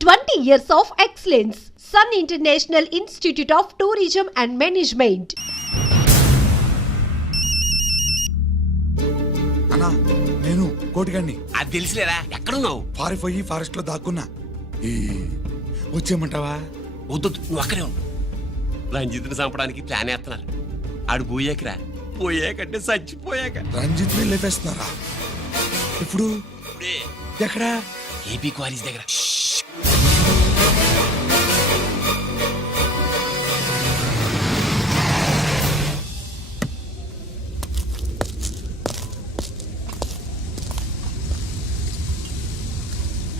20 years of excellence. Sun International Institute of Tourism and Management. అన్నా నేను కోటిగాడిని. అది తెలిసిలేరా, ఎక్కడున్నావు? పారిపోయి ఫారెస్ట్ లో దాక్కున్నా. వచ్చేయమంటావా? వద్దు, నువ్వు అక్కడే ఉన్నావు. రంజిత్ని చంపడానికి ప్లాన్ వేస్తున్నారు. ఆడు పోయాకరా, పోయాకంటే చచ్చిపోయాక. రంజిత్ లేపేస్తున్నారా? ఇప్పుడు ఇప్పుడే ఎక్కడా? ఏపీ క్వారీస్ దగ్గర.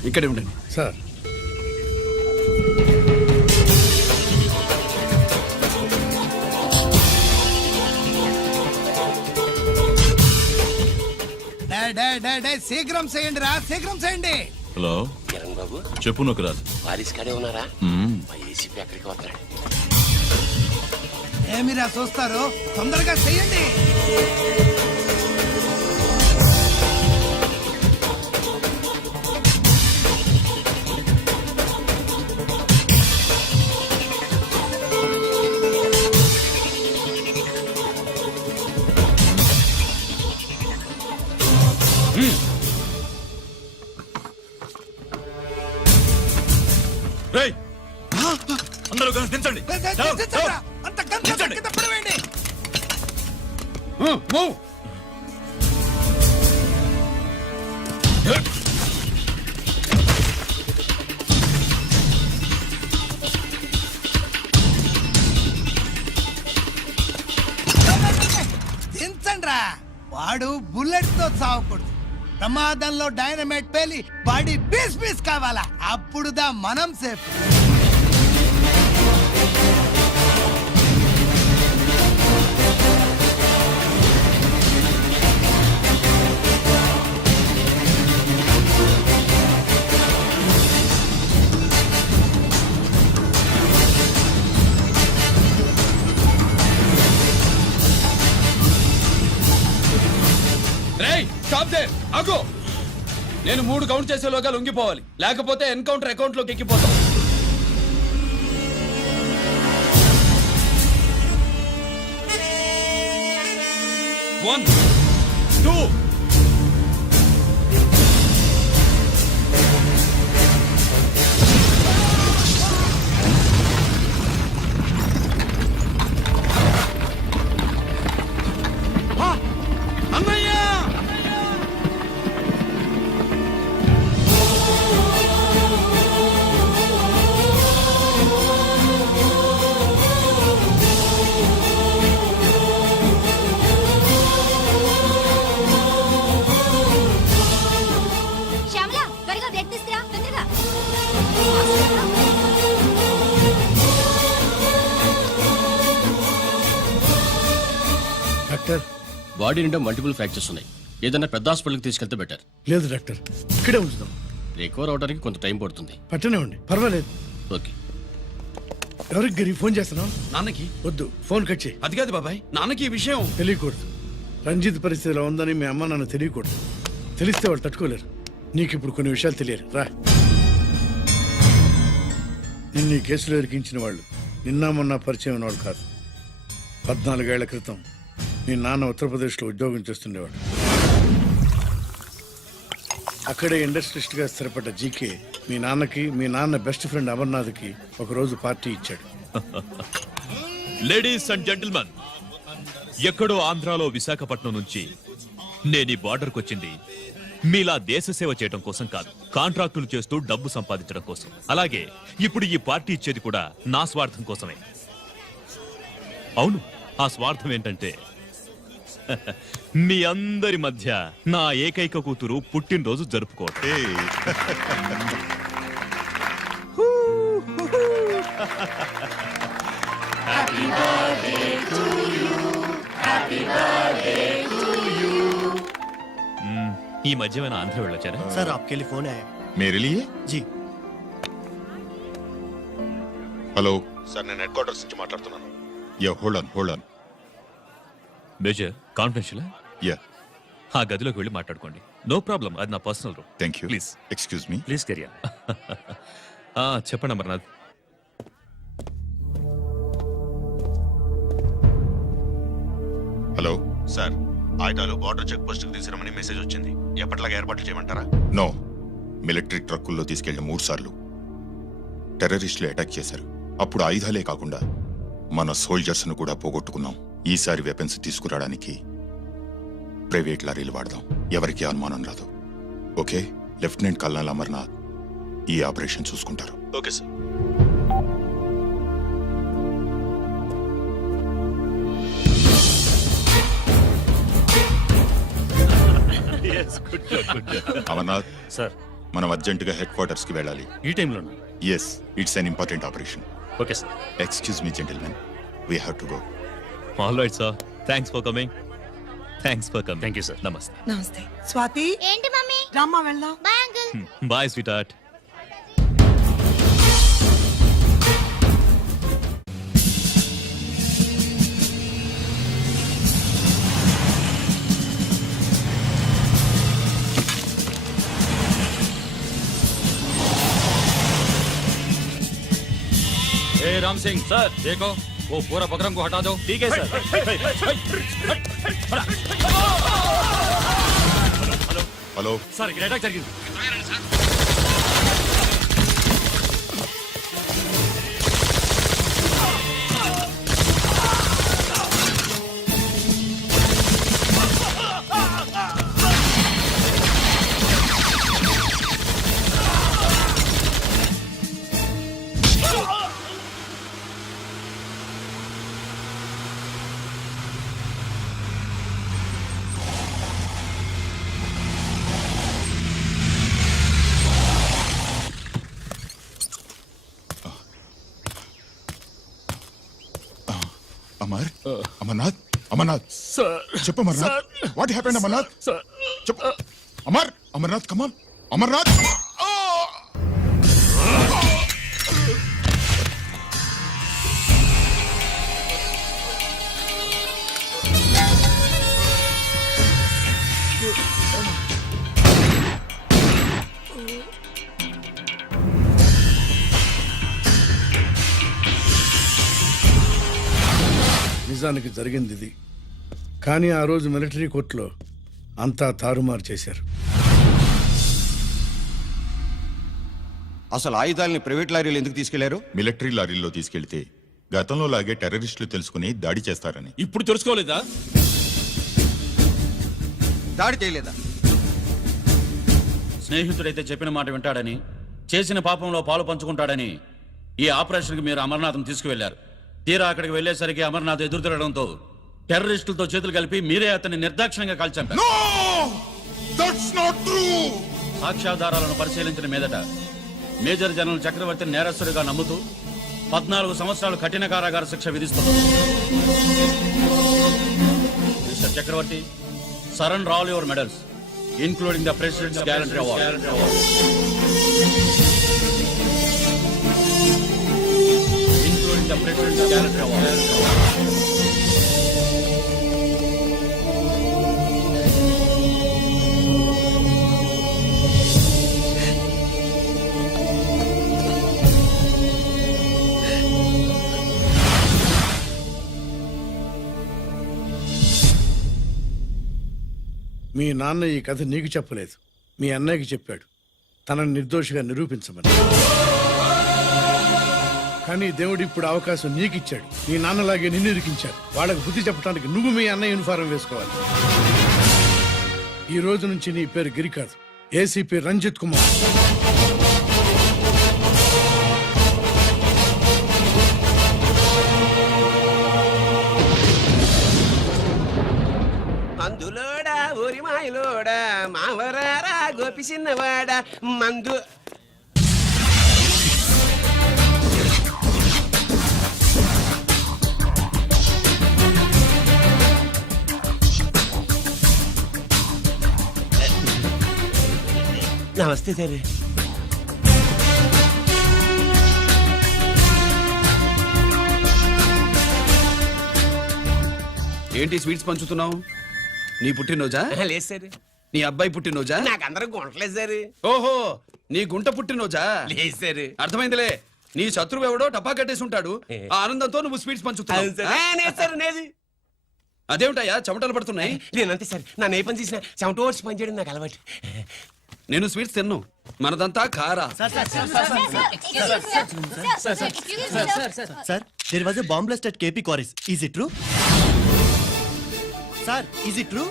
ఇక్కడే ఉండండి సార్. శీఘ్రం చేయండి రా, శీఘ్రం చేయండి. హలో కిరణ్ బాబు, చెప్పు నొకరాజు. క్వారీస్ కాడే ఉన్నారా? మా ఏసీపీ ఎక్కడికి వస్తాడు? ఏమిరా చూస్తారు, తొందరగా చేయండి. అందరూ కలిసి దించండి. అంత కింద పడవేయండి. దించండ్రా. వాడు బుల్లెట్ తో చావకూడదు. ప్రమాదంలో డైనమైట్ పేలి బాడీ పీస్ పీస్ కావాలా, అప్పుడుదా మనం సేఫ్. నేను 3 కౌంట్ చేసేలోగా లొంగిపోవాలి, లేకపోతే ఎన్కౌంటర్ అకౌంట్ లోకి ఎక్కిపోతాం. 1 2 డాక్టర్, బాడీ నిండా మల్టిపుల్ ఫ్రాక్చర్స్ ఉన్నాయి. ఏదైనా పెద్ద హాస్పిటల్కి తీసుకెళ్తే బెటర్. లేదు డాక్టర్, ఇక్కడే ఉంచుదాం. రికవర్ అవడానికి కొంత టైం పడుతుంది. పట్టనే ఉండి, పర్వాలేదు. ఓకే. ఎవరికి గరి ఫోన్ చేస్తున్నావు? నాన్నకి. వద్దు, ఫోన్ కట్ చేయి. అది కాదు బాబాయ్, నాన్నకి ఈ విషయం తెలియకూడదు. రంజిత్ పరిస్థితిలో ఉందని మీ అమ్మ నాన్న తెలియకూడదు. తెలిస్తే వాళ్ళు తట్టుకోలేరు. నీకు ఇప్పుడు కొన్ని విషయాలు తెలియాలి. రా. నిన్ను ఈ కేసులో ఇరికించిన వాళ్ళు నిన్న మొన్న పరిచయం ఉన్నవాడు కాదు. 14 ఏళ్ల క్రితం మీ నాన్న ఉత్తరప్రదేశ్లో ఉద్యోగం చేస్తుండేవాడు. అక్కడే ఇండస్ట్రియలిస్ట్గా స్థిరపడ్డ జీకే మీ నాన్నకి, మీ నాన్న బెస్ట్ ఫ్రెండ్ అమర్నాథ్కి ఒకరోజు పార్టీ ఇచ్చాడు. లేడీస్ అండ్ జెంటిల్మెన్, ఎక్కడో ఆంధ్రాలో విశాఖపట్నం నుంచి నేను ఈ బార్డర్కి వచ్చింది మీలా దేశ సేవ చేయడం కోసం కాదు, కాంట్రాక్టులు చేస్తూ డబ్బు సంపాదించడం కోసం. అలాగే ఇప్పుడు ఈ పార్టీ ఇచ్చేది కూడా నా స్వార్థం కోసమే. అవును, ఆ స్వార్థం ఏంటంటే మీ అందరి మధ్య నా ఏకైక కూతురు పుట్టినరోజు జరుపుకోవటం. ఈ మధ్యమైన ఆంధ్ర వెళ్ళొచ్చారా? सर आपके लिए फोन आया। मेरे लिए? जी हेलो सर, నేను హెడ్ క్వార్టర్స్ నుంచి మాట్లాడుతున్నాను. Yeah, hold on. Major, confidential? Yeah, ఆ గదిలోకి వెళ్ళి మాట్లాడుకోండి. నో ప్రాబ్లం, అది నా personal room. Thank you. Please excuse me. Please career. చెప్పండి అమర్నాథ్. హలో సార్, ఆయుధాలు బార్డర్ చెక్ పోస్ట్ కి తీసుకురమని మెసేజ్ వచ్చింది. ఎప్పటిలాగా ఏర్పాట్లు చేయమంటారా? నో, మిలిటరీ ట్రక్కుల్లో తీసుకెళ్లిన 3 సార్లు టెర్రరిస్టులు అటాక్ చేశారు. అప్పుడు ఆయుధాలే కాకుండా మన సోల్జర్స్ ను కూడా పోగొట్టుకున్నాం. ఈసారి వెపన్స్ తీసుకురావడానికి ప్రైవేట్ లారీలు వాడదాం. ఎవరికి అనుమానం రాదు. ఓకే, లెఫ్టినెంట్ కల్నల్ అమర్నాథ్ ఈ ఆపరేషన్ చూసుకుంటారు. Okay sir. అమర్నాథ్ సార్, మనం అర్జెంటుగా హెడ్ క్వార్టర్స్ కి వెళ్ళాలి. ఈ టైంలో? Yes, it's an important operation. Okay sir. Excuse me gentlemen, we have to go. All right sir, thanks for coming. Thank you sir. నమస్తే. నమస్తే. స్వాతి, ఏంటి మమ్మీ? రామ్మా వెళ్దాం. Bye uncle. Bye sweetheart. Ram Singh sir, देखो वो पूरा बकरम को हटा दो. ठीक है सर. హలో సార్, ఇక్కడ అటాక్ జరిగింది. అమర్నాథ్, అమర్నాథ్ సార్, చెప్పు Amarnath, what happened Amarnath? Sir, చెప్పు అమర్నాథ్, కమాన్ అమర్నాథ్. నిజానికి జరిగింది ఇది. కానీ ఆ రోజు మిలిటరీ కోర్టులో అంతా తారుమారు చేశారు. అసలు ఆయుధాలని ప్రైవేట్ లారీలు ఎందుకు తీసుకెళ్లారు? మిలిటరీ లారీల్లో తీసుకెళ్తే గతంలో లాగే టెర్రరిస్టులు తెలుసుకుని దాడి చేస్తారని. ఇప్పుడు తెలుసుకోలేదా? దాడి చేయలేదా? స్నేహితుడైతే చెప్పిన మాట వింటాడని, చేసిన పాపంలో పాలు పంచుకుంటాడని ఈ ఆపరేషన్కి మీరు అమర్నాథ్ని తీసుకువెళ్లారు. తీరా అక్కడికి వెళ్లేసరికి అమర్నాథ్ ఎదురు తిరగడంతో టెర్రరిస్టులతో చేతులు కలిపి మీరే అతన్ని నిర్దాక్షిణ్యంగా కాల్చంపారు. సాక్ష్యాధారాలను పరిశీలించిన మీదట మేజర్ జనరల్ చక్రవర్తిని నేరస్తుడిగా నమ్ముతూ 14 సంవత్సరాలు కఠిన కారాగార శిక్ష విధిస్తున్నారు. Mister Chakravarthy, surrender all your medals including the president's gallantry award. The President's Gallantry Award. మీ నాన్న ఈ కథ నీకు చెప్పలేదు, మీ అన్నయ్యకి చెప్పాడు, తనని నిర్దోషిగా నిరూపించమని. కానీ దేవుడు ఇప్పుడు అవకాశం నీకిచ్చాడు. నీ నాన్నలాగే నిన్ను ఇరికించాడు. వాళ్ళకు బుద్ధి చెప్పడానికి నువ్వు మీ అన్న యూనిఫారం వేసుకోవాలి. ఈ రోజు నుంచి నీ పేరు గిరి కాదు, ఏసీపీ రంజిత్ కుమార్. మందులోడా ఊరి మాయలోడా మావరారా గోపి చిన్నవాడా మందు. నమస్తే సార్. ఏంటి స్వీట్స్ పంచుతున్నావు? నీ పుట్టినరోజా? లేదు సార్, నీ అబ్బాయి పుట్టినరోజా? నాకు అందరూ గుంటలేదు సార్. ఓహో, నీ గుంట పుట్టినోజా లేదు సార్. అర్థమైందిలే. నీ శత్రువు ఎవడో టపా కట్టేసి ఉంటాడు. ఆ ఆనందంతో నువ్వు స్వీట్స్ అవును పంచుతున్నావు. సార్. లేదు సార్, లేదు. అదేమిటయ్యా చెమటలు పడుతున్నాయి? నేనంతే సార్, నా ఏ పని చేసినా చెమట ఓడ్చి పని చేయడం నాకు అలవాటు. నేను స్వీట్స్ తిన్ను, మనదంతా కారా. Sir, there was a bomb blast at KP Quarries. Is it true? Sir, is it true?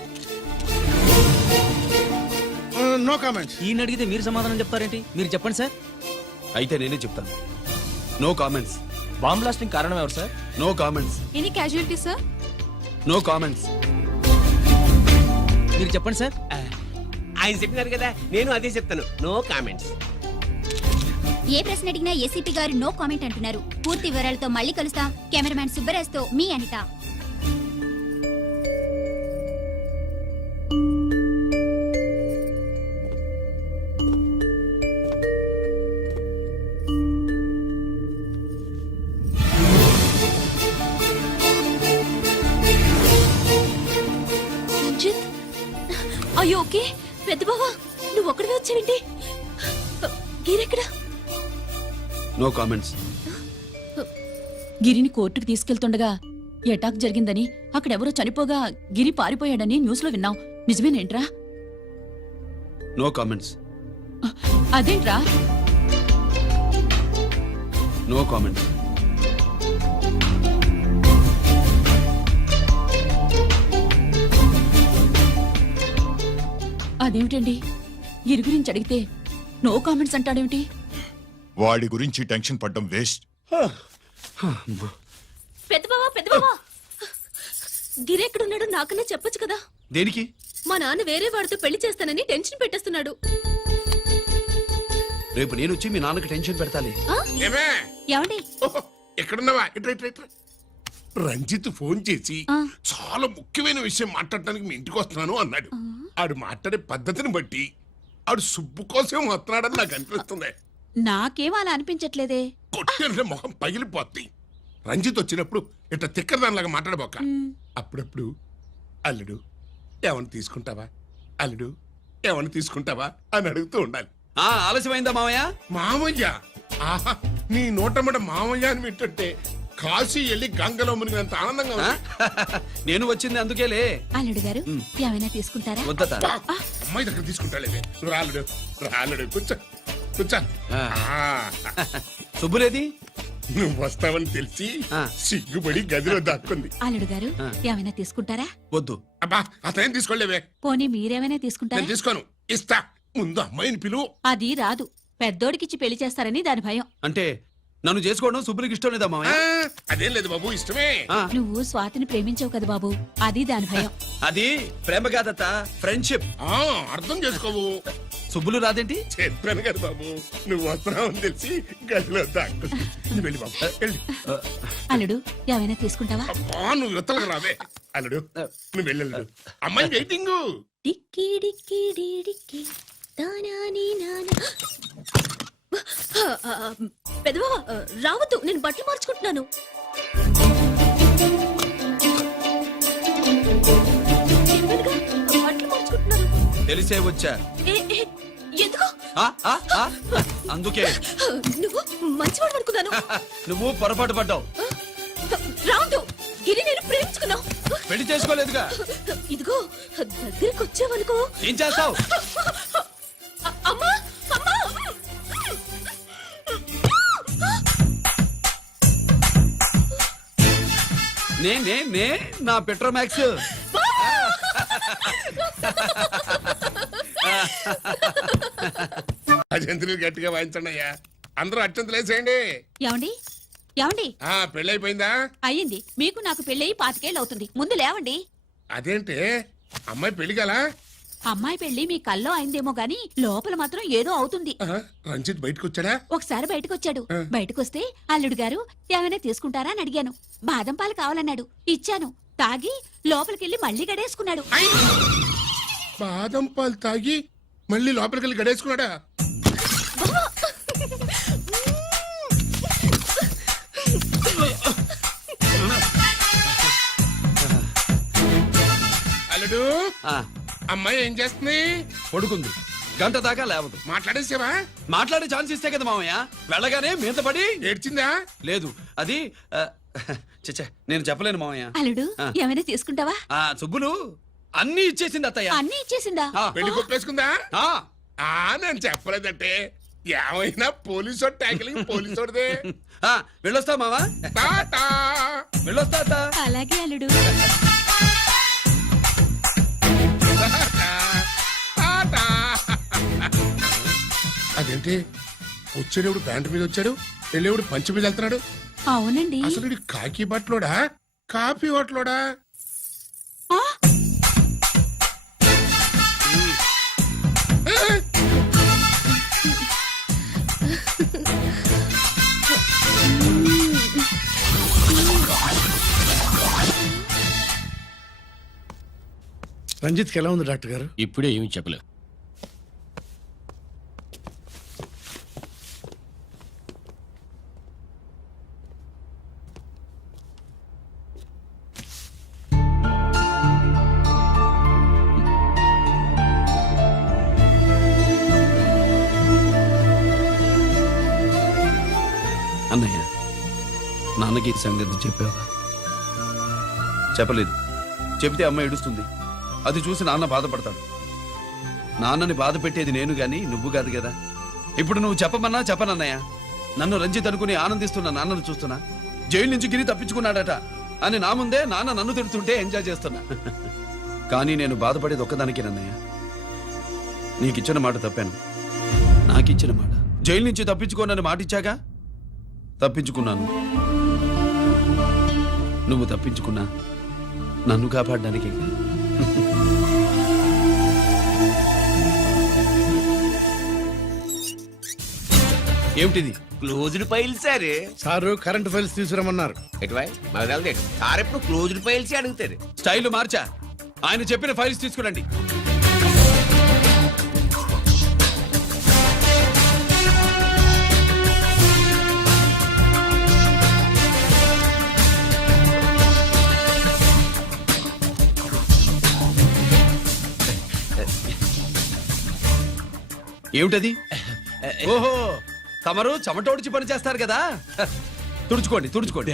No comments. ఈయన అడిగితే మీరు సమాధానం చెప్తారేంటి? మీరు చెప్పండి సార్. అయితే నేనే చెప్తాను. No comments. బాంబ్ బ్లాస్టింగ్ కారణం ఎవరు sir? No comments. Any casualty sir? No comments. మీరు చెప్పండి సార్. ఆయన చెప్పినారు కదా, నేను అదే చెప్తాను. No comments. ఏ ప్రశ్న అడిగినా ఏసీపీ గారు నో కామెంట్ అంటున్నారు. పూర్తి వివరాలతో మళ్ళీ కలుస్తాం. కెమెరామ్యాన్ సుబ్బరాజ్తో మీ అనిత. రంజిత్, అయ్యో ఓకే. పెద్ద బావా, నువ్వు ఒక్కడివే వచ్చావేంటి? గిరెక్కడా? No comments. గిరిని కోర్టుకు తీసుకెళ్తుండగా అటాక్ జరిగిందని, అక్కడెవరో చనిపోగా గిరి పారిపోయాడని న్యూస్ లో విన్నాం. నిజమేనేంట్రా? No comments. అదేంట్రా? No comments. అదేమిటండి, గిరి గురించి అడిగితే నో కామెంట్స్ అంటాడేమిటి? వాడి గురించి టెన్షన్ పడ్డం వేస్ట్. పెద్ద బావా, గిరి ఎక్కడున్నాడో నాకన్నా చెప్పొచ్చు కదా. దేనికి? మా నాన్న వేరే వాడితో పెళ్లి చేస్తానని టెన్షన్ పెట్టేస్తున్నాడు. రేపు నేను వచ్చి మీ నాన్నకి టెన్షన్ పెడతాలి. ఏమే ఏమండి? ఎక్కడున్నావా? ఇట్లా ఇట్లా ఇట్లా. రంజిత్ ఫోన్ చేసి ఆ. చాలా ముఖ్యమైన విషయం మాట్లాడటానికి మీ ఇంటికి వస్తున్నాను అన్నాడు. ఆడు మాట్లాడే పద్ధతిని బట్టి ఆడు సుబ్బు కోసం వస్తున్నాడని నాకు అనిపిస్తుంది. నాకేం అలా అనిపించట్లేదే. కొట్టిన మొహం పగిలిపోద్ది. రంజిత్ వచ్చినప్పుడు ఇట్లా తిక్కదానిలాగా మాట్లాడబోక. అప్పుడప్పుడు అల్లుడు ఏమని తీసుకుంటావా, అల్లుడు ఏమని తీసుకుంటావా అని అడుగుతూ ఉండాలి. ఆలస్యమైందా మామయ్య? మామయ్య, ఆహా, నీ నోటమ్మట మామయ్య అని వింటుంటే కాశీ వెళ్ళి గంగలో మునిగినంత ఆనందంగా ఉంది. నేను వచ్చింది అందుకేలే. అల్లుడు గారు ఏమైనా తీసుకుంటారా? వద్దట. అమ్మాయి దగ్గర తీసుకుంటాలేవే. నువ్వు రాలుడు, రాలుడు, కూర్చో కూర్చో. శుభ్రేది? నువ్వు వస్తావని తెలిసి ఆ. సిగ్గుపడి గదిలో దాక్కుంది. అల్లుడు గారు ఏమైనా తీసుకుంటారా? వద్దు. అబ్బా, అతనేం తీసుకోలేవే. పోనీ మీరేమైనా నేను తీసుకుంటారా? తీసుకోను, ఇస్తా. ముందు అమ్మాయిని పిలువు. అది రాదు. పెద్దోడికిచ్చి పెళ్లి చేస్తారని దాని భయం. అంటే నన్ను చేసుకోవడం శుభ్రికి ఇష్టం లేదా ఆ, మామయ్య? అదేం లేదు బాబు, ఇష్టమే. ఆ, నువ్వు స్వాతిని ప్రేమించావు కదా బాబు, అది దాని భయం. అది ప్రేమ కాదత్త, ఫ్రెండ్షిప్. ఆ, అర్థం చేసుకోవు. సుబ్బులు రాదేంటి? చెప్పాను కదా బాబు, నువ్వు వస్తున్నావని తెలిసి గదిలో దాక్కుంది. నువ్వు వెళ్ళి బాబు, వెళ్ళి. అల్లుడు ఏమైనా తీసుకుంటావా? అబ్బా, నువ్వు యువతలకు రావే. అల్లుడు నువ్వు వెళ్ళడు, అమ్మాయి వెయిటింగ్. డిక్కి డిక్కి డిక్కి తానాని నానా. పెద్దవా రావద్దు, నేను బట్టలు మార్చుకుంటున్నాను. చెప్పానుగా, బట్టలు మార్చుకుంటున్నాను. తెలిసే వచ్చా. ఎందుకు? అందుకే. నువ్వు మంచివాడు అనుకున్నాను. నువ్వు పొరపాటు పడ్డావు. రావద్దు, గిరి నేను ప్రేమించుకున్నావు. పెళ్లి చేసుకోలేదుగా. ఇదిగో దగ్గరికి వచ్చావనుకో. ఏం చేస్తావు? అమ్మా అమ్మా. నే నా పెట్రోమాక్స్. అజంతులు గట్టిగా వాయించండి అయ్యా. అందరూ అత్యంతలు వేసేయండి. ఏమండి ఏమండి? పెళ్ళైపోయిందా? అయ్యింది. మీకు నాకు పెళ్ళయి 25 ఏళ్ళు అవుతుంది. ముందు లేవండి. అదేంటే అమ్మాయి పెళ్లి గలా? అమ్మాయి పెళ్లి మీ కల్లో అయిందేమో గాని లోపల మాత్రం ఏదో అవుతుంది. రంజిత్ బయటకు వచ్చాడా? ఒకసారి బయటకొచ్చాడు. బయటకొస్తే అల్లుడు గారు ఏమైనా తీసుకుంటారా అని అడిగాను. బాదం పాలు కావాలన్నాడు. ఇచ్చాను. తాగి లోపలికెళ్ళి మళ్ళీ గడేసుకున్నాడు. బాదం పాలు తాగి మళ్ళీ లోపలికి వెళ్ళి గడేసుకున్నాడా? అల్లుడు, అమ్మాయి ఏం చేస్తుంది? పడుకుంది. గంట దాకా లేవదు. మాట్లాడేసావా? మాట్లాడే ఛాన్స్ ఇస్తే కదా మామయ్య. వెళ్ళగానే మీద పడి ఏడ్చిందా? లేదు అది చచ్చా నేను చెప్పలేను మామయ్య. అల్లుడు ఏమైనా తీసుకుంటావా? సుబ్బులు అన్ని ఇచ్చేసింది అత్తయ్య. అన్నీ ఇచ్చేసిందా? పెళ్లి కొప్పేసుకుందా? ఆ, నేను చెప్పలేదంటే ఏమైనా పోలీసు ట్యాకిలింగ్ పోలీసుడిదే. వెళ్ళొస్తా మావా. టాటా. వెళ్ళొస్తా అత్త. అలాగే అల్లుడు. టాటా. అదేంటి వచ్చేటప్పుడు ప్యాంటు మీద వచ్చాడు, వెళ్ళేవాడు పంచి మీద వెళ్తున్నాడు. అవునండి. అసలు ఇది కాకి బట్టలోడా కాఫీ హోటలోడా? ఆ, రంజిత్కి ఎలా ఉంది డాక్టర్ గారు? ఇప్పుడే ఏమి చెప్పలేదు. అన్నయ్య నాన్నకి ఈ సంగతి చెప్పావా? చెప్పలేదు. చెబితే అమ్మ ఏడుస్తుంది. అది చూసి నాన్న బాధపడతాడు. నాన్నని బాధ పెట్టేది నేను గాని నువ్వు కాదు కదా. ఇప్పుడు నువ్వు చెప్పమన్నా చెప్పనన్నయ్య. నన్ను రంజిత్ అనుకుని ఆనందిస్తున్న నాన్నను చూస్తున్నా. జైలు నుంచి గిరి తప్పించుకున్నాడట అని నా ముందే నాన్న నన్ను తిడుతుంటే ఎంజాయ్ చేస్తున్నా. కానీ నేను బాధపడేది ఒక్కదానికేనన్నయ్య. నీకిచ్చిన మాట తప్పాను. నాకిచ్చిన మాట జైలు నుంచి తప్పించుకోనని మాట ఇచ్చాగా తప్పించుకున్నాను. నువ్వు తప్పించుకున్నా నన్ను కాపాడడానికి. ఏమిటిది? Closed file sir. Sir current files తీసుకురమ్మన్నారు. సార్ ఎప్పుడు క్లోజ్డ్ ఫైల్స్ అడుగుతారు. స్టైల్ మార్చా. ఆయన చెప్పిన ఫైల్స్ తీసుకురండి. ఏమిటది? ఓహో, తమరు చెమటోడ్చి పని చేస్తారు కదా. తుడుచుకోండి తుడుచుకోండి.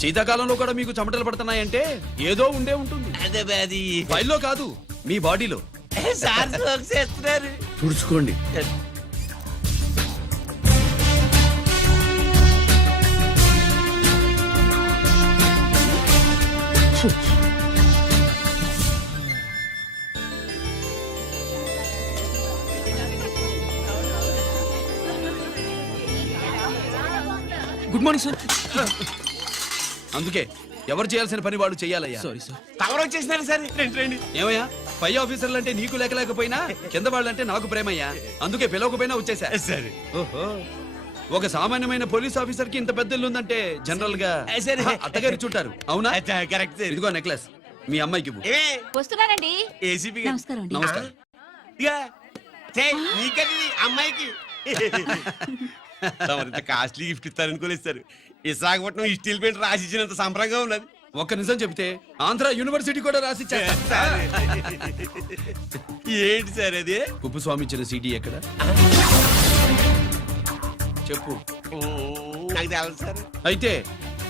శీతాకాలంలో కూడా మీకు చెమటలు పడుతున్నాయంటే ఏదో ఉండే ఉంటుంది. ఫైల్లో కాదు, మీ బాడీలో. తుడుచుకోండి. Good morning sir. అందుకే ఎవరు చేయాల్సిన పని వాళ్ళు చేయాలయ్యా. Sorry sir. కవర్ వచ్చేసినారు సార్. రండి. ఏమయ్యా, పై ఆఫీసర్లు అంటే నీకు లేకపోయినా కింద వాళ్ళంటే నాకు ప్రేమయ్యా. అందుకే పిలవకపోయినా వచ్చేసా. సరే. ఓహో, ఒక సామాన్యమైన పోలీస్ ఆఫీసర్ కి ఇంత పెద్ద ఇల్లు ఉందంటే జనరల్ గా సరే. అత్తగారి చుట్టారు. అవునా? కరెక్ట్. ఇదిగో నెక్లెస్ మీ అమ్మాయికి ఇవ్వు. వస్తున్నానండి. ఏసీపీ నమస్కారం అండి. నమస్కారం. నీకది అమ్మాయికి కాస్ట్లీ గిఫ్ట్ ఇస్తారనుకోలేదు. విశాఖపట్నం స్టీల్ పెయింట్ రాసిచ్చినంత సంబరంగా ఉన్నది. ఒక్క నిజం చెప్తే ఆంధ్ర యూనివర్సిటీ కూడా రాసిచ్చా. ఏంటి సార్ అది? కుప్పస్వామి ఇచ్చిన సీడీ ఎక్కడ చెప్పు. నాకు తెలుసు సార్. అయితే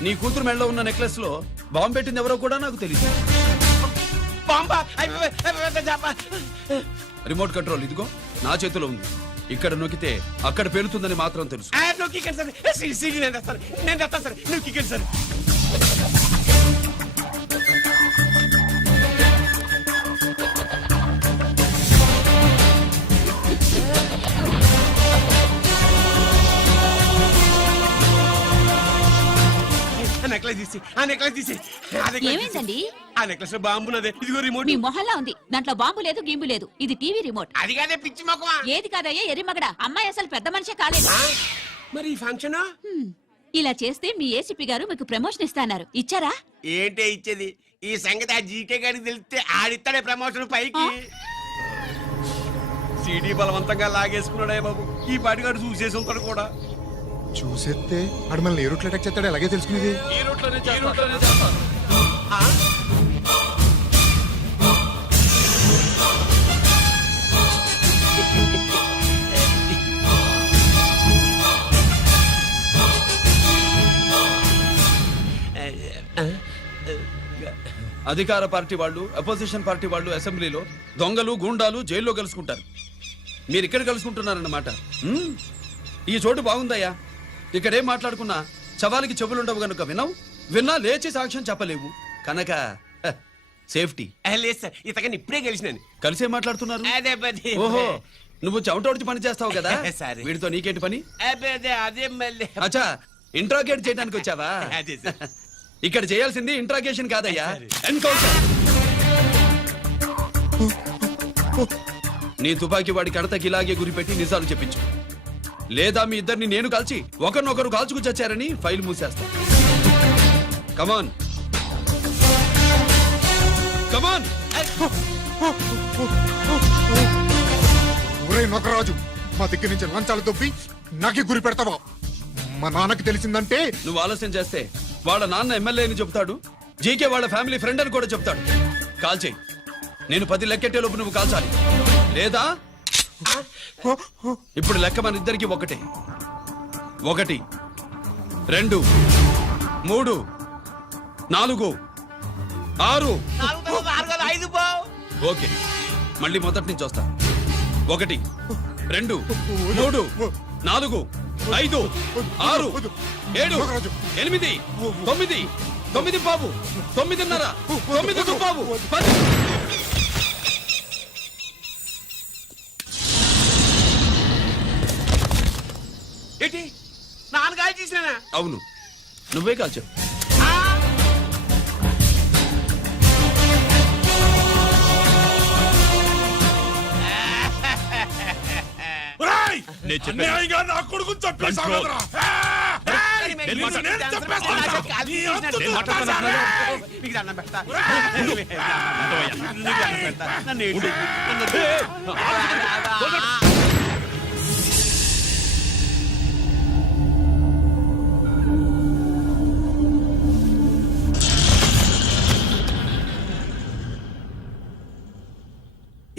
నీ కూతురు మెడలో ఉన్న నెక్లెస్ లో బాంబు పెట్టింది ఎవరో కూడా నాకు తెలియదు. బాంబా? రిమోట్ కంట్రోల్ ఇదిగో నా చేతిలో ఉంది. ఇక్కడ నొక్కితే అక్కడ పేలుతుందని మాత్రం తెలుసు. నువ్వు కిక్కండి సార్. నేను తెస్తాను సార్. నువ్వు కిక్కండి సార్. నెక్లెస్ తీసి. ఏమైందండి? ఆ నెక్లెస్ లో బాంబు ఉన్నదే. ఇదిగో రిమోట్. మీ మొహల్లా ఉంది. దాంట్లో బాంబు లేదు, గింబు లేదు. ఇది టీవీ రిమోట్. అది కాదే పిచ్చి మొక్కమా. ఏది కాదయ్యా ఎర్రిమగడ. అమ్మాయి అసలు పెద్ద మనిషే కాలేదు. మరి ఈ ఫంక్షన్ ఇలా చేస్తే మీ ఏసీపీ గారు మీకు ప్రమోషన్ ఇస్తాన్నారు. ఇచ్చారా? ఏంటే ఇచ్చేది? ఈ సంగతి ఆ జీకే గారికి తెలిస్తే ఆడిస్తాడే ప్రమోషన్ పైకి. సీడీ బలవంతంగా లాగేసుకున్నాడే బాబు. ఈ పాటిగాడు చూసేసి ఉంటాడు కూడా. చూసేస్తే అడు మనల్ని ఏ రూట్లో అటాక్ చేస్తాడో అలాగే తెలుసుకునేది. ఈ రూట్లోనే చేస్తాను. అధికార పార్టీ వాళ్ళు, అపోజిషన్ పార్టీ వాళ్ళు అసెంబ్లీలో, దొంగలు గూండాలు జైల్లో కలుసుకుంటారు. మీరు ఇక్కడ కలుసుకుంటున్నారన్నమాట. ఈ చోటు బాగుందయ్యా. ఇక్కడేం మాట్లాడుకున్నా శవాలకి చెవులుండవు గనుక విన్నా లేచి సాక్ష్యం చెప్పలేవు కనుక సేఫ్టీ. లేదు సార్, ఇతగాని ఇప్పుడే గెలిచినాను. కలిసే మాట్లాడుతున్నారు. అదే పది. ఓహో, నువ్వు చెమటోడ్చి పని చేస్తావు కదా. సరే. వీడితో నీకేంటి పని? అదే మళ్ళీ అచ్చా, ఇంట్రాగేట్ చేయడానికి వచ్చావా? అదే సార్. ఇక్కడ చేయాల్సింది ఇంట్రాగేషన్ కాదయ్యా, ఎన్కౌంటర్. నీ తుపాకీ వాడి కడతకి ఇలాగే గురిపెట్టి నిజాలు చెప్పించు, లేదా మీ ఇద్దరిని నేను కాల్చి ఒకరినొకరు కాల్చుకు చచ్చారని ఫైల్ మూసేస్తా. కమాన్ కమాన్. ఒరే నొకరాజు, మా దగ్గర నుంచి లంచాలు దొబ్బి నాకే గురి పెడతావా? మా నాన్నకి తెలిసిందంటే నువ్వు ఆలస్యం చేస్తే వాళ్ళ నాన్న ఎమ్మెల్యే అని చెప్తాడు, జీకే వాళ్ళ ఫ్యామిలీ ఫ్రెండ్ అని కూడా చెప్తాడు. కాల్ చేయి. నేను 10 లెక్కెట్టే లోపు నువ్వు కాల్చాలి, లేదా ఇప్పుడు లెక్క మన ఇద్దరికి ఒకటే. 1 2 3 4 6. ఓకే, మళ్ళీ మొదటి నుంచి వస్తా. 1 2 3 4 5 6 7 8 9 9 బాబు 9:30 9 బాబు 10. ఏంటి నాన్నగారు చేసినా? అవును, నువ్వే కాల్చావు. నేను చెప్పాను. నా కొడుకు Control.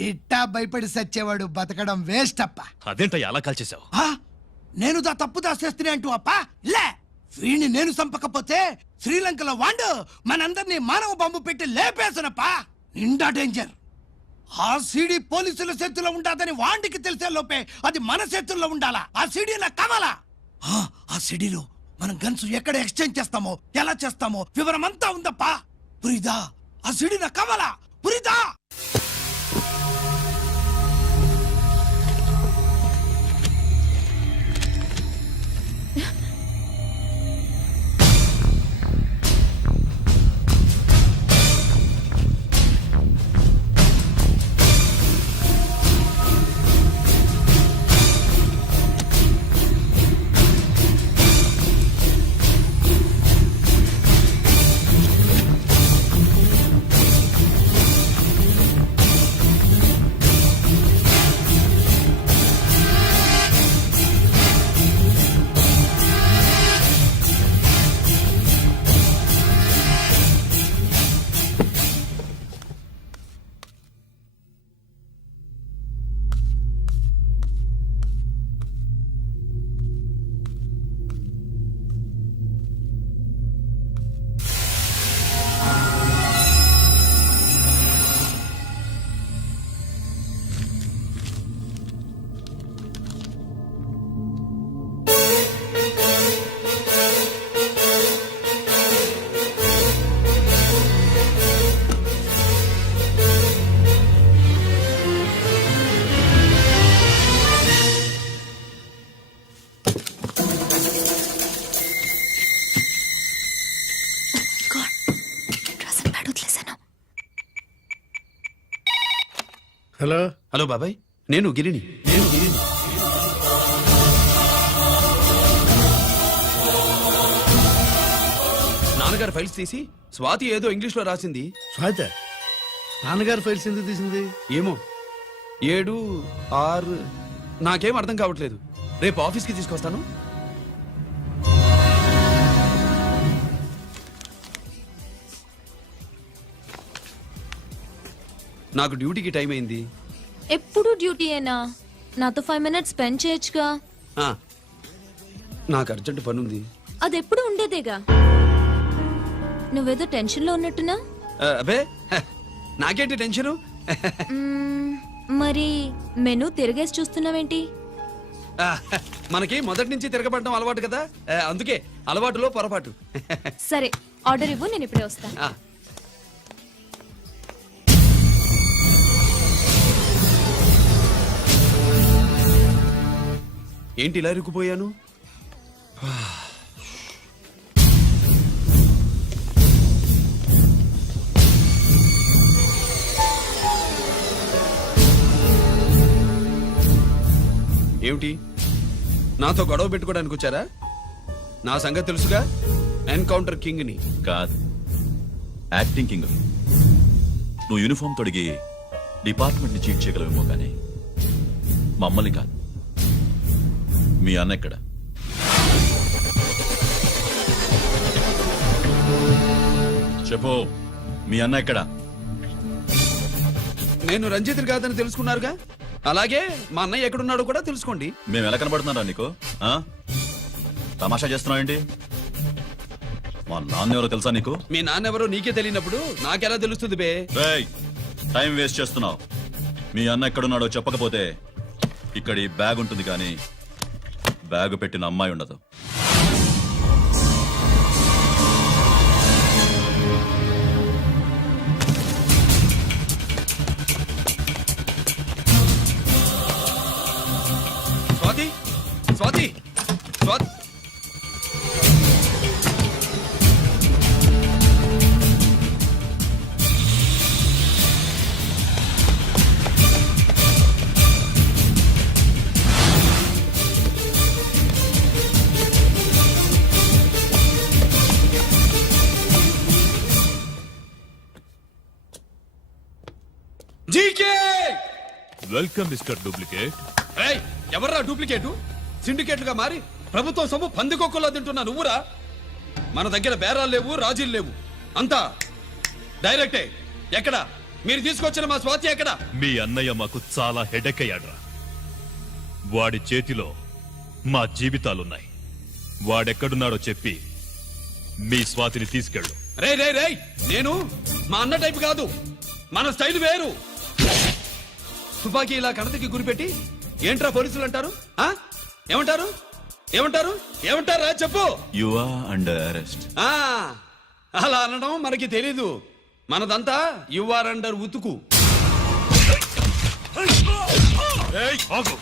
ఇట్టా భయపడి సచ్చేవాడు బతకడం వేస్ట్ అప్ప. అదేంటయ్యా అలా కాల్చేశావు? నేను దా తప్పు దాచేస్తున్నా అంటూ అప్ప లే. వీణ్ణి నేను చంపకపోతే శ్రీలంకలో వాండు మనందరినీ మానవ బాంబు పెట్టి లేపేసనప్పా. నిండా డేంజర్. ఆ సీడీ పోలీసుల చేతుల్లో ఉండాదని వాండికి తెలిసే లోపే అది మన చేతుల్లో ఉండాలా. ఆ సీడీ నాకు కావాలా. ఆ సీడీలో మనం గన్స్ ఎక్కడ ఎక్స్చేంజ్ చేస్తామో, ఎలా చేస్తామో వివరం అంతా ఉందప్పా. పురిదా, ఆ సీడీ నాకు కావాలా. పురిదా. హలో హలో బాబాయ్, నేను గిరిని. నాన్నగారు ఫైల్స్ తీసి స్వాతి ఏదో ఇంగ్లీష్ లో రాసింది. స్వాత నాన్నగారు ఫైల్స్ ఎందుకు తీసింది? ఏమో 7 6 నాకేం అర్థం కావట్లేదు. రేపు ఆఫీస్కి తీసుకొస్తాను. నాకు డ్యూటీకి టైం అయింది. ఎప్పుడు డ్యూటీ అయినా నాతో 5 minutes స్పెండ్ చేయొచ్చుగా. నాకు అర్జెంట్ పని ఉంది. అది ఎప్పుడు ఉండేదేగా. నువ్వేదో టెన్షన్ లో ఉన్నట్టున్నా. అబే నాకేంటి టెన్షను? మరి మెనూ తిరిగేసి చూస్తున్నావేంటి? మనకి మొదటి నుంచి తిరగబడడం అలవాటు కదా, అందుకే అలవాటులో పొరపాటు. సరే ఆర్డర్ ఇవ్వు, నేను ఇప్పుడే వస్తా. ఆ, ఏంటి ఇలా ఇరుక్కుపోయాను? ఏమిటి, నాతో గొడవ పెట్టుకోవడానికి వచ్చారా? నా సంగతి తెలుసుగా, ఎన్కౌంటర్ కింగ్ని. కాదు, యాక్టింగ్ కింగ్. నువ్వు యూనిఫామ్ తొడిగి డిపార్ట్మెంట్ ని చీట్ చేయగలవేమో కానీ మమ్మల్ని కాదు. మీ అన్న ఎక్కడ? చెప్పు, మీ అన్న ఎక్కడ? నేను రంజిత్ కాదని తెలుసుకున్నారుగా, అలాగే మా అన్నయ్య ఎక్కడున్నాడో కూడా తెలుసుకోండి. మేము ఎలా కనబడుతున్నారా నీకు? ఆ? తమాషా చేస్తున్నావు ఏంటి? మా నాన్న ఎవరో తెలుసా నీకు? మీ నాన్నెవరో నీకే తెలియనప్పుడు నాకెలా తెలుస్తుంది బే? రేయ్, టైం వేస్ట్ చేస్తున్నావు. మీ అన్న ఎక్కడున్నాడో చెప్పకపోతే ఇక్కడ ఈ బ్యాగ్ ఉంటుంది కానీ బ్యాగ్ పెట్టిన అమ్మాయి ఉండదు. Swathi, Swathi, Swathi. GK! Welcome mister duplicate. ఏయ్, ఎవర్రా డూప్లికేటు? సిండికేట్లుగా మారి ప్రభుత్వం సొమ్ము పందికొక్కులా తింటున్నా నువ్వురా? మన దగ్గర బేరాలు లేవు, రాజీలు లేవు, అంతా డైరెక్టే. ఎక్కడ మీరు తీసుకొచ్చిన మా స్వాతి ఎక్కడ? మీ అన్నయ్య మాకు చాలా హెడెక్ అయ్యాడ్రా. వాడి చేతిలో మా జీవితాలున్నాయి. వాడెక్కడున్నాడో చెప్పి మీ స్వాతిని తీసుకెళ్ళు. రే రే రే, నేను మా అన్న టైపు కాదు, మన స్టైల్ వేరు. తుపాకీ ఇలా కణతకి గురిపెట్టి ఏంట్రా పోలీసులు అంటారు? ఆ? ఏమంటారు? ఏమంటారు? ఏమంటారా చెప్పు. You are under arrest. ఆ, అలా అనడం మనకి తెలీదు. మనదంతా యు ఆర్ అండర్ ఉతుకు. ఆగు.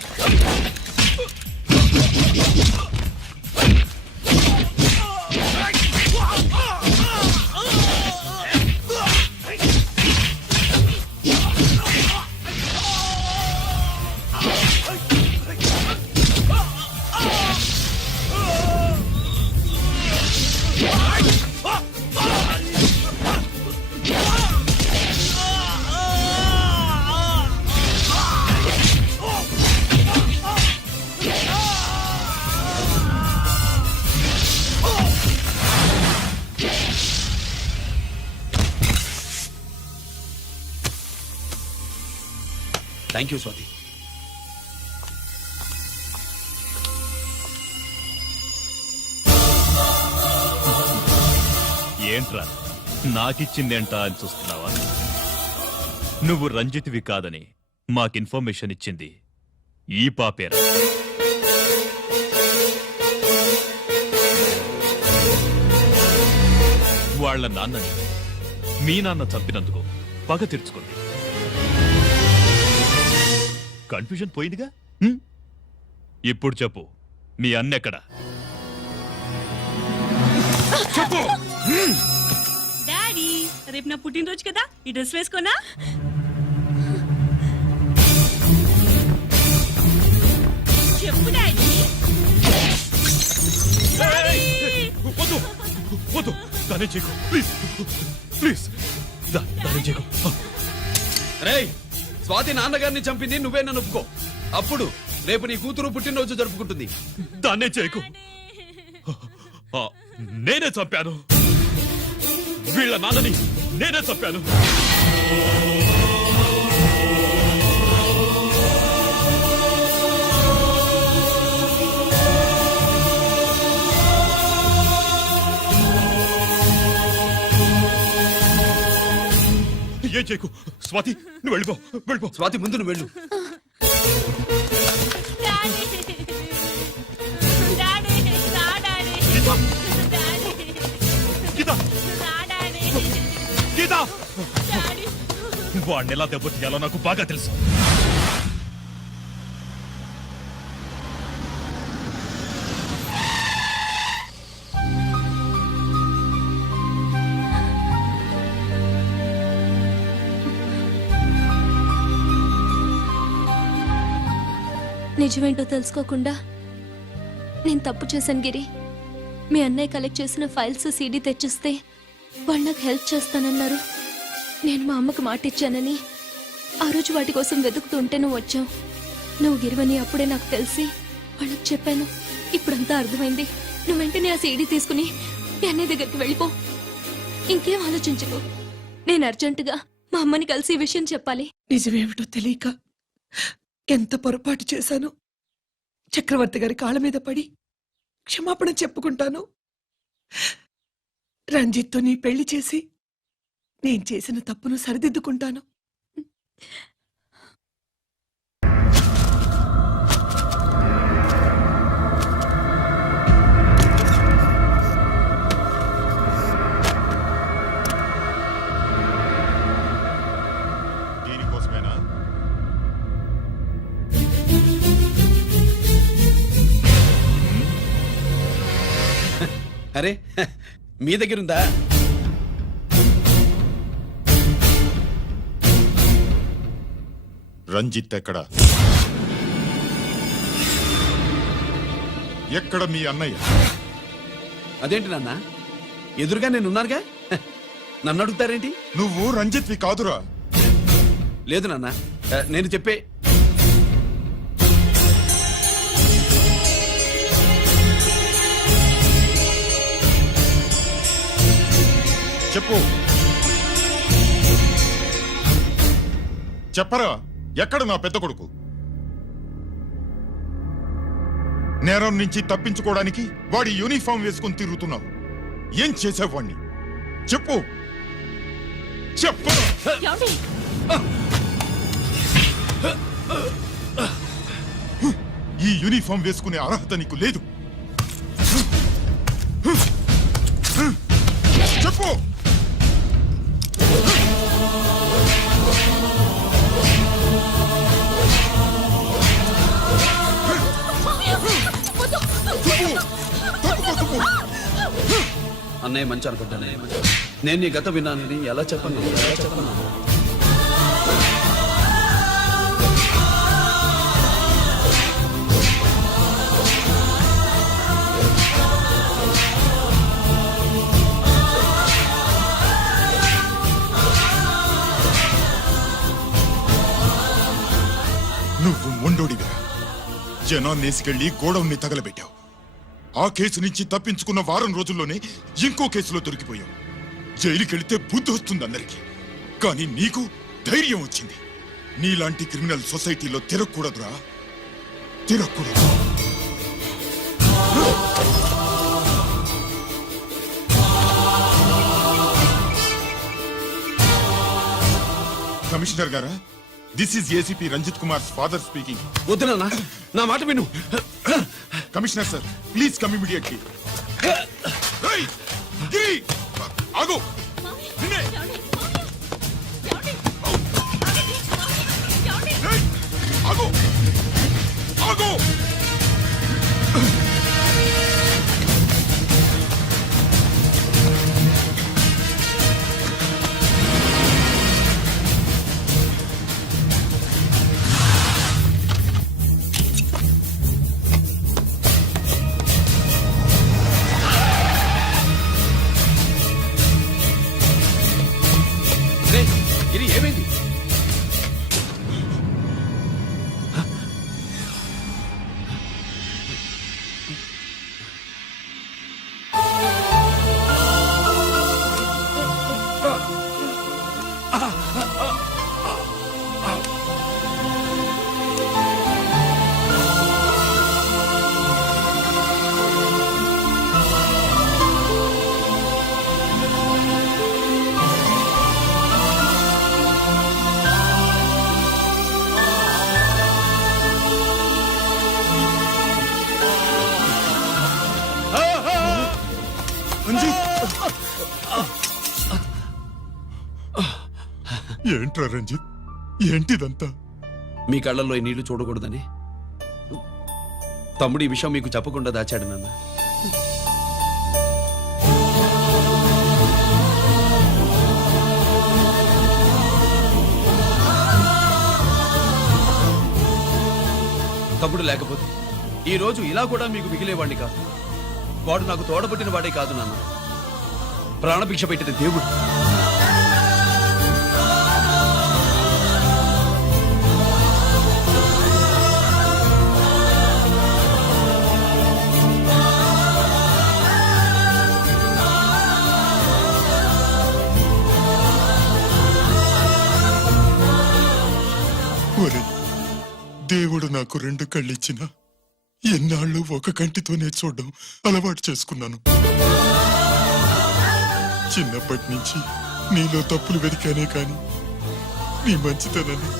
Thank you Swathi. ఏంట్రా నాకిచ్చిందేంటా అని చూస్తున్నావా? నువ్వు రంజిత్వి కాదని మాకు ఇన్ఫర్మేషన్ ఇచ్చింది ఈ పాపేరా. వాళ్ళ నాన్నని మీ నాన్న చంపినందుకు పగ తీర్చుకుంది. కన్ఫ్యూజన్ పోయిందిగా. ఇప్పుడు చెప్పు, మీ అన్నెక్కడ? చెప్పు. డాడీ, రేపు నా పుట్టినరోజు కదా, ఈ డ్రెస్ వేసుకోనా? చెప్పు డాడీ. వద్దు వద్దు, దానే చేయకు ప్లీజ్ ప్లీజ్, దానే చేయకు. రేయ్, స్వాతి నాన్నగారిని చంపింది నువ్వే, నన్ను ఒప్పుకో. అప్పుడు రేపు నీ కూతురు పుట్టినరోజు జరుపుకుంటుంది. దాన్నే చేయకు. నేనే చంపాను, వీళ్ళ నాన్నని నేనే చంపాను. ఏం చేయకు. స్వాతి నువ్వు వెళ్ళిపో, వెళ్ళిపో. స్వాతి ముందు నువ్వు వెళ్ళు. గీత, గీత, వాడిని ఎలా దెబ్బతీయాలో నాకు బాగా తెలుసు. నిజమేంటో తెలుసుకోకుండా నేను తప్పు చేశాను గిరి. మీ అన్నయ్య కలెక్ట్ చేసిన ఫైల్స్ సీడీ తెచ్చిస్తే వాళ్ళు నాకు హెల్ప్ చేస్తానన్నారు. నేను మా అమ్మకు మాట ఇచ్చానని ఆ రోజు వాటి కోసం వెతుకుతుంటే నువ్వు వచ్చావు. నువ్వు గిరివని అప్పుడే నాకు తెలిసి వాళ్ళకి చెప్పాను. ఇప్పుడంతా అర్థమైంది. నువ్వు వెంటనే ఆ సీడీ తీసుకుని మీ అన్నయ్య దగ్గరికి వెళ్ళిపో. ఇంకేం ఆలోచించకు. నేను అర్జెంటుగా మా అమ్మని కలిసి ఈ విషయం చెప్పాలి. నిజమేమిటో తెలియక ఎంత పొరపాటు చేశాను. చక్రవర్తి గారి కాళ్ళ మీద పడి క్షమాపణ చెప్పుకుంటాను. రంజిత్తో నీ పెళ్లి చేసి నేను చేసిన తప్పును సరిదిద్దుకుంటాను. దీనికోసమేనా? అరే మీ దగ్గరుందా? రంజిత్ ఎక్కడ? ఎక్కడ మీ అన్నయ్య? అదేంటి నాన్న, ఎదురుగా నేనున్నానుగా, నన్ను అడుగుతారేంటి? నువ్వు రంజిత్వి కాదురా. లేదు నాన్న, నేను చెప్పే. చెప్పు, చెప్పరా, ఎక్కడ నా పెద్ద కొడుకు? నేరం నుంచి తప్పించుకోవడానికి వాడి యూనిఫామ్ వేసుకుని తిరుగుతున్నావు. ఏం చేసావు వాణ్ణి? చెప్పు, చెప్పు. ఈ యూనిఫామ్ వేసుకునే అర్హత నీకు లేదు. చెప్పు. అన్నయ్య మంచి అనుకుంటానే. నేను నీ గత విన్నానని ఎలా చెప్పను? నువ్వు మొండోడిగా జనాన్నేసుకెళ్లి గోడౌన్ని తగలబెట్టావు. ఆ కేసు నుంచి తప్పించుకున్న వారం రోజుల్లోనే ఇంకో కేసులో దొరికిపోయావు. జైలుకెళ్తే బుద్ధి వస్తుంది అందరికీ, కానీ నీకు ధైర్యం వచ్చింది. నీలాంటి క్రిమినల్ సొసైటీలో తిరగకూడదురా, తిరగకూడదు. కమిషనర్ గారా, this is ACP Ranjith Kumar father speaking. వద్దు నాన్న, నా మాట విను. Commissioner sir, please come immediately. ఆగు. ఆగు, ఆగు. ఇది ఏమైంది? ఏంట్రా రంజిత్, ఏంటిదంతా? మీ కళ్ళల్లో ఈ నీళ్లు చూడకూడదని తమ్ముడు ఈ విషయం మీకు చెప్పకుండా దాచాడు నాన్న. తమ్ముడు లేకపోతే ఈ రోజు ఇలా కూడా మీకు మిగిలేవాడిని కాదు. వాడు నాకు తోడబుట్టిన వాడే కాదు నాన్న, ప్రాణభిక్ష పెట్టిన దేవుడు. ఒరే, దేవుడు నాకు 2 కళ్ళిచ్చిన ఎన్నాళ్ళు ఒక కంటితోనే చూడడం అలవాటు చేసుకున్నాను. చిన్నప్పటి నుంచి నీలో తప్పులు వెతికానే కాని నీ మంచితనాన్ని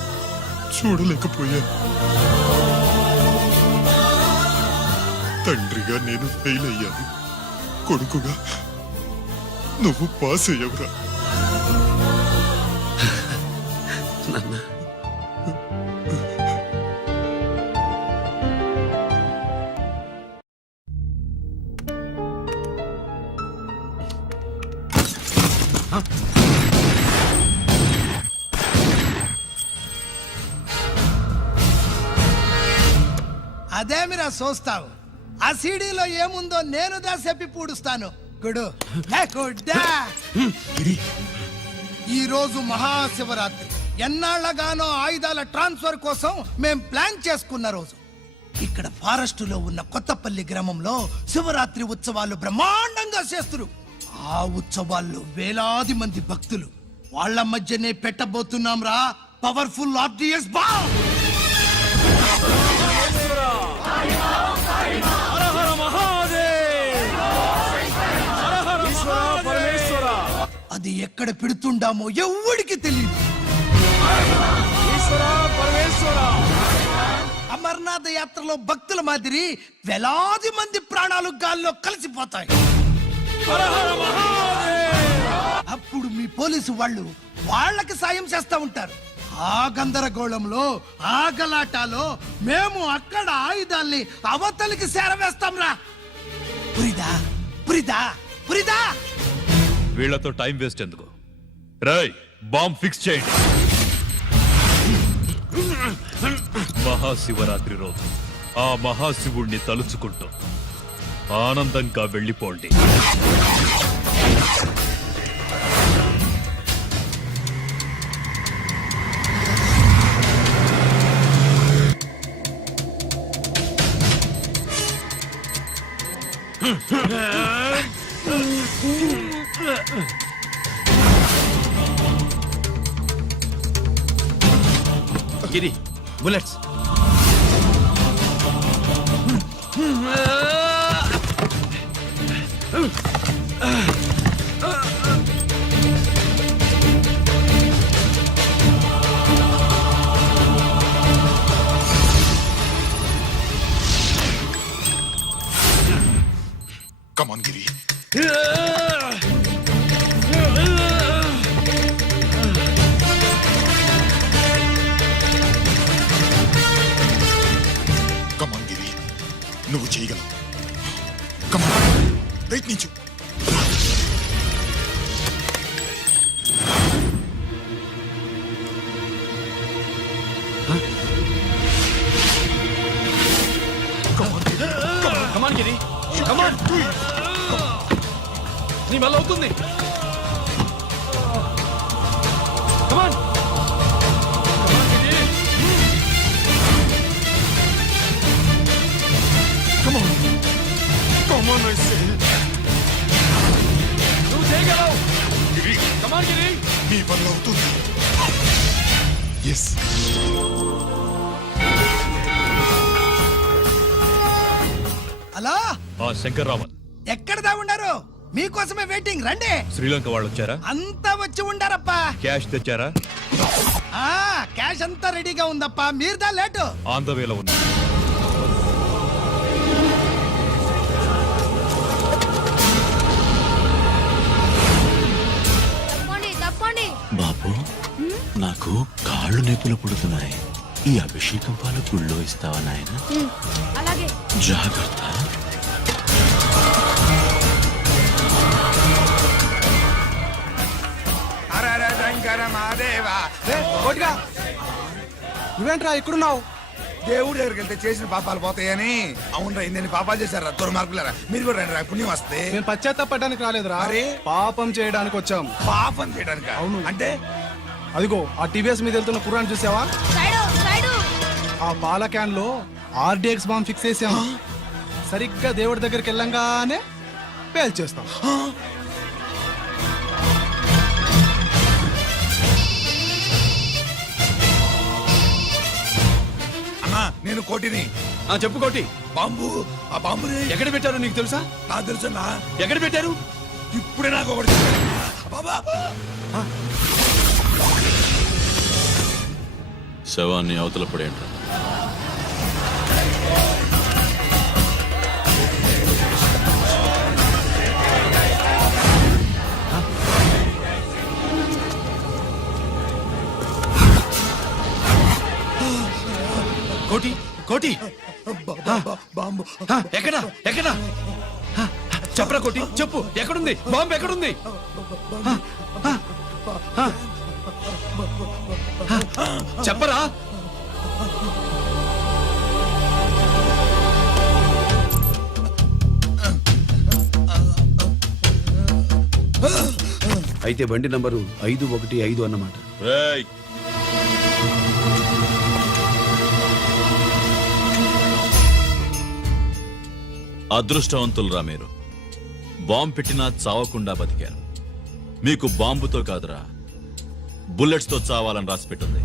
చూడలేకపోయాను. తండ్రిగా నేను ఫెయిల్ అయ్యాను, కొడుకుగా నువ్వు పాస్ అయ్యవురా. నాన్న, అదేమిరా చూస్తావు? ఆ సీడీలో ఏముందో నేను చెప్పి పూడుస్తాను. గుడు హే గుడ్డా. ఈ రోజు మహాశివరాత్రి. ఎన్నాళ్లగానో ఆయుధాల ట్రాన్స్ఫర్ కోసం మేం ప్లాన్ చేసుకున్న రోజు. ఇక్కడ ఫారెస్ట్ లో ఉన్న కొత్తపల్లి గ్రామంలో శివరాత్రి ఉత్సవాలు బ్రహ్మాండంగా చేస్తున్నారు. ఆ ఉత్సవాల్లో వేలాది మంది భక్తులు. వాళ్ళ మధ్యనే పెట్టబోతున్నాం రా పవర్ఫుల్ ఆర్డిఎస్ బాంబ్. అది ఎక్కడ పెడుతుండామో ఎవడికి తెలియదు. అమర్నాథ్ యాత్రలో భక్తుల మాదిరి వేలాది మంది ప్రాణాలు గాల్లో కలిసిపోతాయి. అప్పుడు మీ పోలీసు వాళ్ళు వాళ్ళకి సాయం చేస్తా ఉంటారు. ఆ గందరగోళంలో ఆ గలాటాలో మేము అక్కడ ఆయుధాల్ని అవతలికి చేరవేస్తాం రా. పురిదా పురిదా పురిదా. వీళ్లతో టైం వేస్ట్ ఎందుకు? రై, బాంబ్ ఫిక్స్ చేయండి. మహాశివరాత్రి రోజు ఆ మహాశివుణ్ణి తలుచుకుంటూ ఆనందంగా వెళ్ళిపోండి. గిరి, bullets. Come on, Giri. Come on, Giri. నువ్వు చేయగలవు. Come on. రైట్ నుంచి. Come on, Giri. Come on. నీ వల్ల అవుతుంది. Come on. Come on. Come on, I say. నువ్వు చేయగలవు. గిరి, Come on, Giri. నీ వల్ల అవుతుంది. ఎస్. అలా ఆ శంకర్రామన్ ఎక్కడ దాగుండారు? మీకోసమే వెయిటింగ్. రండి. శ్రీలంక వాళ్ళు వచ్చారా? అంతా వచ్చి ఉండారప్పా. క్యాష్ తెచ్చారా? ఆ క్యాష్ అంతా రెడీగా ఉందప్పా. మీరుదా లేటు. ఆన్ ద వేలో ఉంది. కాళ్ళు నొప్పులు పుడుతున్నాయి. ఈ అభిషేకం పాలు గుళ్ళో ఇస్తావా నాయన? అలాగే. జాగ్రత్త. నువ్వేంట్రా ఇక్కడున్నావు? దేవుడి దగ్గరికి వెళ్తే చేసిన పాపాలు పోతాయని. అవునరా, ఇన్ని పాపాలు చేశారా దుర్మార్గులారా. మీరు కూడా రండి రా, పుణ్యం వస్తే. మేము పశ్చాత్తాపడడానికి రాలేదురా, పాపం చేయడానికి వచ్చాం. పాపం చేయడానికి? అవును. అంటే అదిగో ఆ టీవీఎస్ మీద వెళ్తున్న కుర్రాన్ని చూసావా? ఆ పాల క్యాన్ లో ఆర్డిఎక్స్ బాంబ్ ఫిక్స్ చేసాం. సరిగ్గా దేవుడి దగ్గరికి వెళ్ళంగానే పేల్చేస్తాం. నేను కోటిని. చెప్పు కోటి. బాంబు, ఆ బాంబుని ఎక్కడ పెట్టారు నీకు తెలుసా? నాకు తెలుసన్నా. ఎక్కడ పెట్టారు? ఇప్పుడే నాకు ఒకటి బాబా. శవాన్ని అవతల పడేయండి. కోటి, కోటి, బాంబు ఎక్కడ ఎక్కడ చెప్పరా కోటి, చెప్పు. ఎక్కడుంది బాంబు? ఎక్కడుంది? చెప్పరా. అయితే బండి నంబరు 515 అన్నమాట. అదృష్టవంతులరా మీరు. బాంబు పెట్టినా చావకుండా బతికారు. మీకు బాంబుతో కాదురా, బుల్లెట్స్ తో చావాలని రాసి పెట్టింది.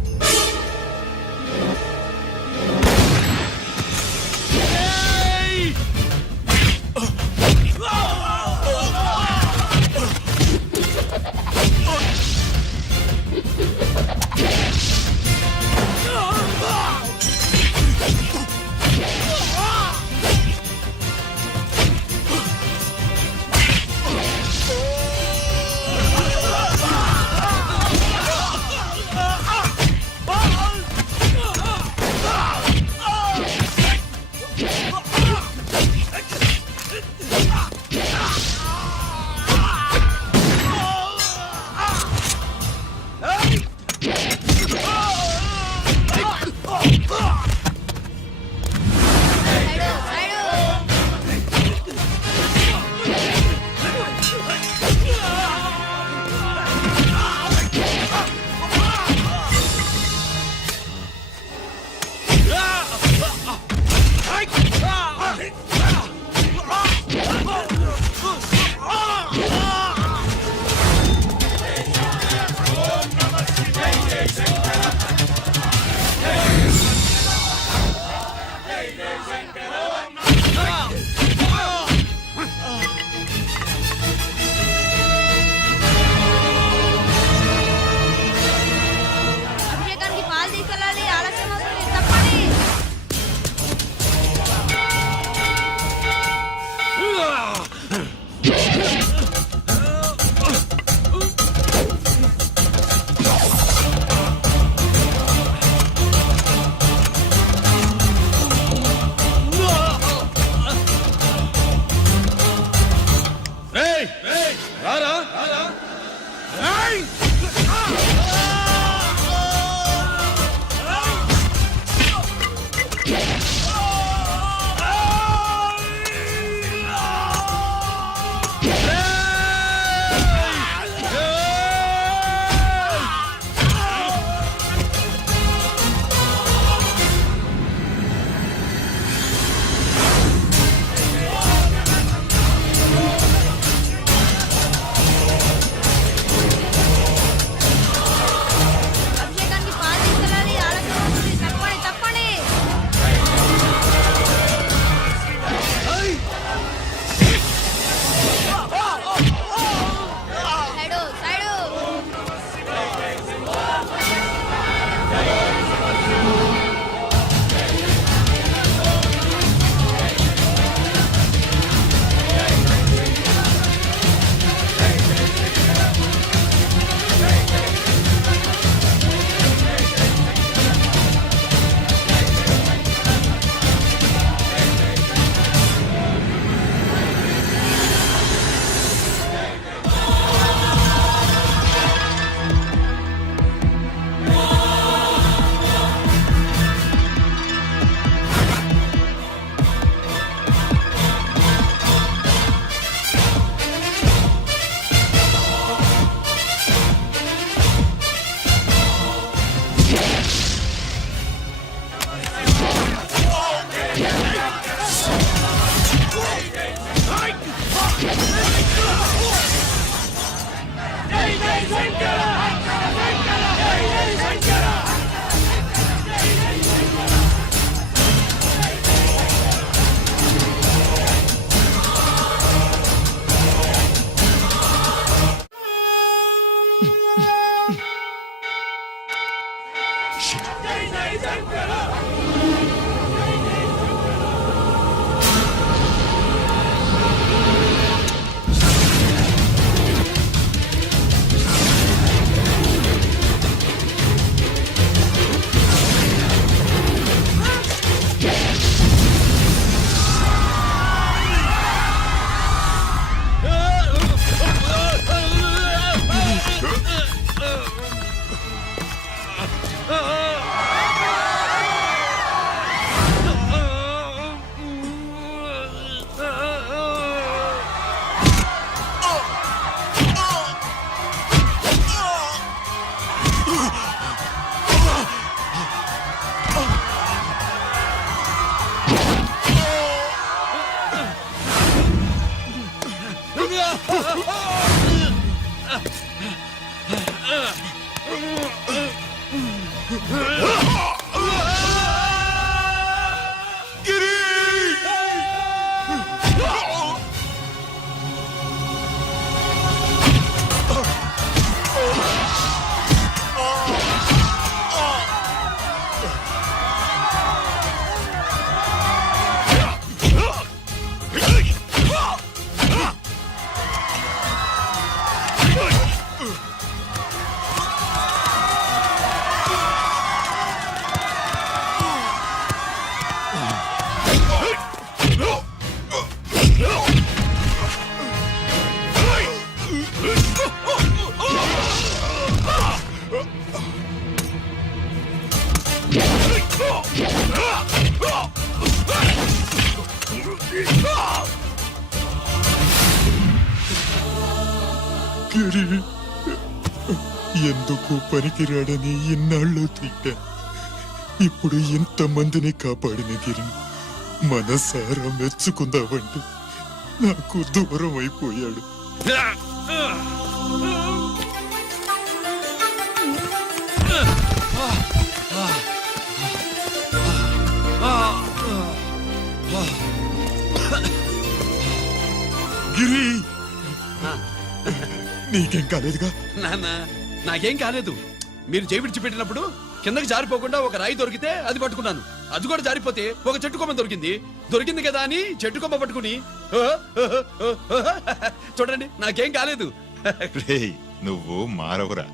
ఎందుకు పనికిరాడని ఇన్నాళ్ళు తిట్టా. ఇప్పుడు ఇంతమందిని కాపాడిన గిరిని మనసారా మెచ్చుకుందామంటే నాకు దూరం అయిపోయాడు. గిరి, నీకేం కాలేదుగా? నాన్న నాకేం కాలేదు. మీరు చేయి విడిచిపెట్టినప్పుడు కిందకి జారిపోకుండా ఒక రాయి దొరికితే అది పట్టుకున్నాను. అది కూడా జారిపోతే ఒక చెట్టు కొమ్మ దొరికింది కదా అని చెట్టు కొమ్మ పట్టుకుని చూడండి నాకేం కాలేదు. రేయ్, నువ్వు మారవురా.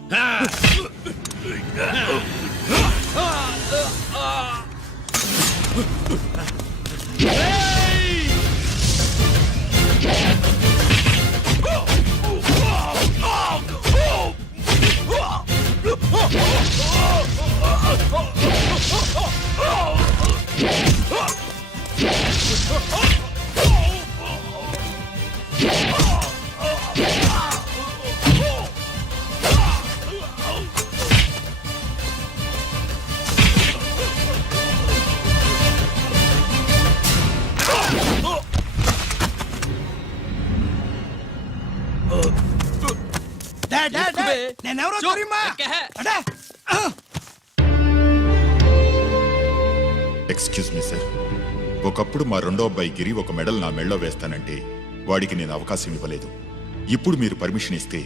నేనెవరో తెలియమా? అడే! ఎక్స్క్యూజ్ మీ సార్, ఒకప్పుడు మా రెండో అబ్బాయి గిరి ఒక మెడల్ నా మెడలో వేస్తానంటే వాడికి నేను అవకాశం ఇవ్వలేదు. ఇప్పుడు మీరు పర్మిషన్ ఇస్తే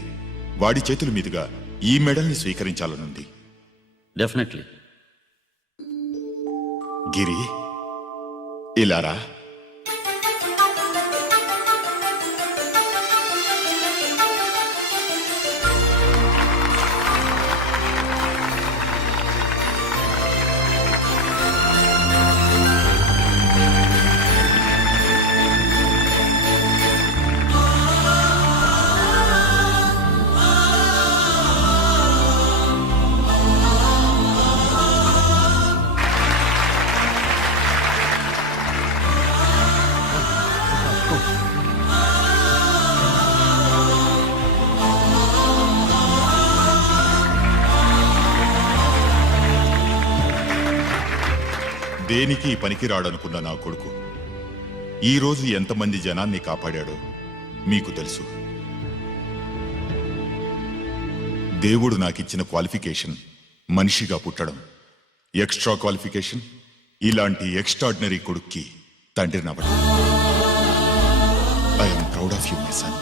వాడి చేతుల మీదుగా ఈ మెడల్ని స్వీకరించాలనుంది. డెఫినెట్లీ. గిరి, ఇలారా. దేనికి పనికిరాడనుకున్న నా కొడుకు ఈ రోజు ఎంతమంది జనాన్ని కాపాడాడో మీకు తెలుసు. దేవుడు నాకిచ్చిన క్వాలిఫికేషన్ మనిషిగా పుట్టడం, ఎక్స్ట్రా క్వాలిఫికేషన్ ఇలాంటి ఎక్స్ట్రాడినరీ కొడుక్కి తండ్రినవ్వడం. I'm proud of you my sun.